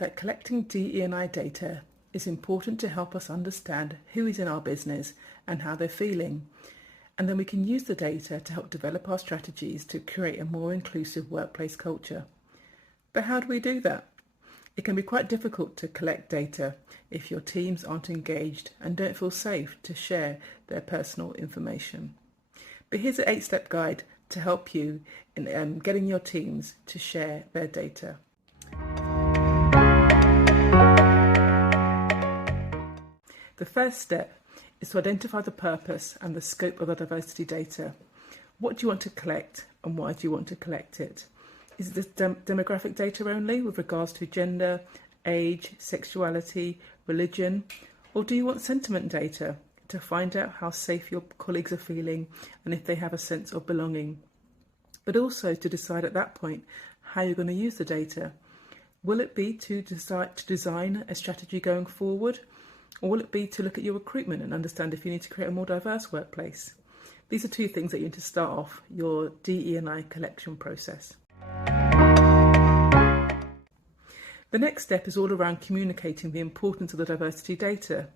that collecting DE&I data is important to help us understand who is in our business and how they're feeling. And then we can use the data to help develop our strategies to create a more inclusive workplace culture. But how do we do that? It can be quite difficult to collect data if your teams aren't engaged and don't feel safe to share their personal information. But here's an 8-step guide to help you in getting your teams to share their data. The first step is to identify the purpose and the scope of the diversity data. What do you want to collect and why do you want to collect it? Is this demographic data only with regards to gender, age, sexuality, religion? Or do you want sentiment data to find out how safe your colleagues are feeling and if they have a sense of belonging? But also to decide at that point how you're going to use the data. Will it be to design a strategy going forward? Or will it be to look at your recruitment and understand if you need to create a more diverse workplace? These are two things that you need to start off your DE&I collection process. The next step is all around communicating the importance of the diversity data.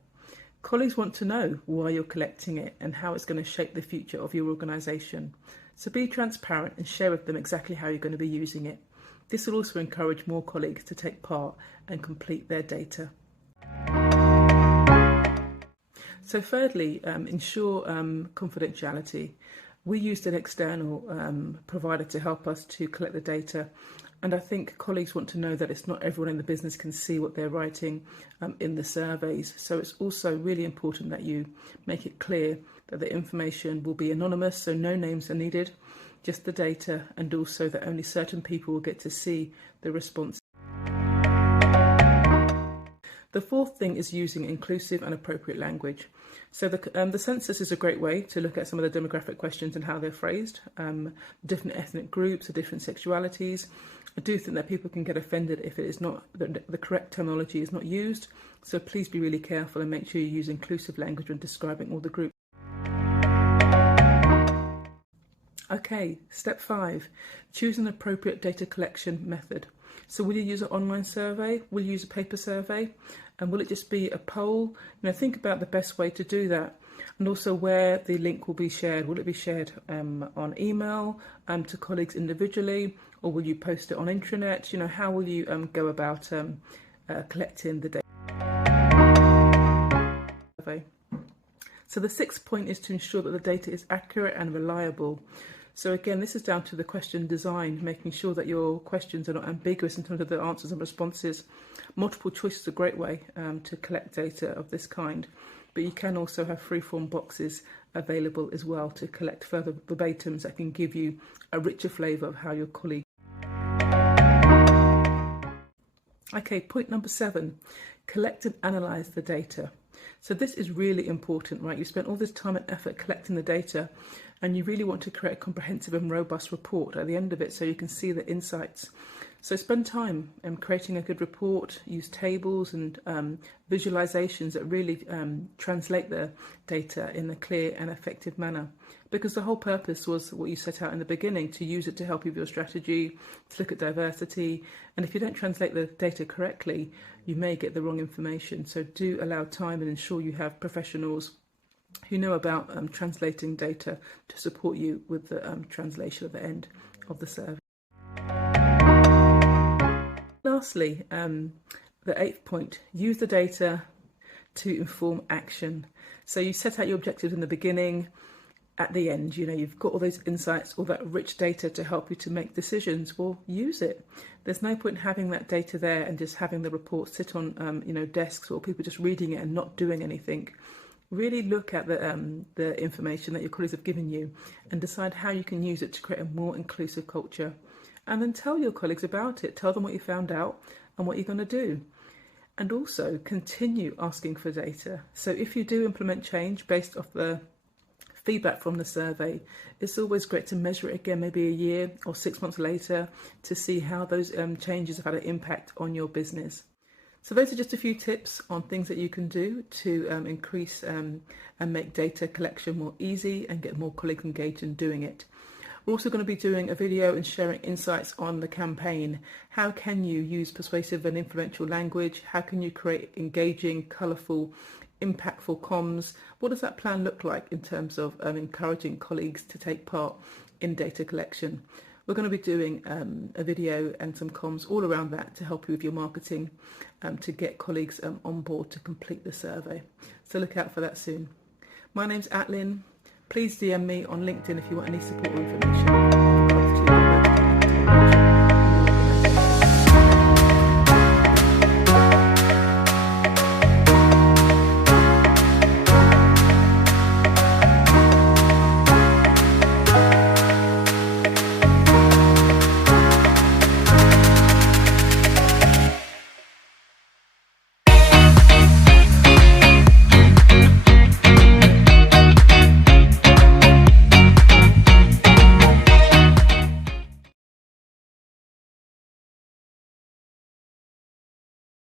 Colleagues want to know why you're collecting it and how it's going to shape the future of your organisation. So be transparent and share with them exactly how you're going to be using it. This will also encourage more colleagues to take part and complete their data. So thirdly, ensure confidentiality. We used an external provider to help us to collect the data, and I think colleagues want to know that it's not everyone in the business can see what they're writing in the surveys. So it's also really important that you make it clear that the information will be anonymous, so no names are needed, just the data, and also that only certain people will get to see the response. The fourth thing is using inclusive and appropriate language. So the census is a great way to look at some of the demographic questions and how they're phrased, different ethnic groups or different sexualities. I do think that people can get offended if it is not the correct terminology is not used. So please be really careful and make sure you use inclusive language when describing all the groups. Okay, step 5, choose an appropriate data collection method. So will you use an online survey? Will you use a paper survey? And will it just be a poll? Think about the best way to do that, and also where the link will be shared. Will it be shared on email to colleagues individually, or will you post it on intranet? How will you go about collecting the data? So the 6th point is to ensure that the data is accurate and reliable. So again, this is down to the question design, making sure that your questions are not ambiguous in terms of the answers and responses. Multiple choice is a great way to collect data of this kind, but you can also have free-form boxes available as well to collect further verbatims that can give you a richer flavour of how your colleague. Okay, point number 7, collect and analyse the data. So this is really important, right? You spent all this time and effort collecting the data, and you really want to create a comprehensive and robust report at the end of it so you can see the insights. So spend time creating a good report, use tables and visualizations that really translate the data in a clear and effective manner. Because the whole purpose was what you set out in the beginning, to use it to help you with your strategy, to look at diversity. And if you don't translate the data correctly, you may get the wrong information. So do allow time and ensure you have professionals who know about translating data to support you with the translation at the end of the survey. Lastly, the 8th point, use the data to inform action. So you set out your objectives in the beginning. At the end, you've got all those insights, all that rich data to help you to make decisions. Well, use it. There's no point in having that data there and just having the report sit on, desks, or people just reading it and not doing anything. Really look at the information that your colleagues have given you and decide how you can use it to create a more inclusive culture. And then tell your colleagues about it. Tell them what you found out and what you're going to do. And also continue asking for data. So if you do implement change based off the feedback from the survey, it's always great to measure it again, maybe a year or 6 months later, to see how those changes have had an impact on your business. So those are just a few tips on things that you can do to increase and make data collection more easy and get more colleagues engaged in doing it. We're also going to be doing a video and sharing insights on the campaign. How can you use persuasive and influential language? How can you create engaging, colourful, impactful comms? What does that plan look like in terms of encouraging colleagues to take part in data collection? We're going to be doing a video and some comms all around that to help you with your marketing, to get colleagues on board to complete the survey. So look out for that soon. My name's Atlyn. Please DM me on LinkedIn if you want any support or information.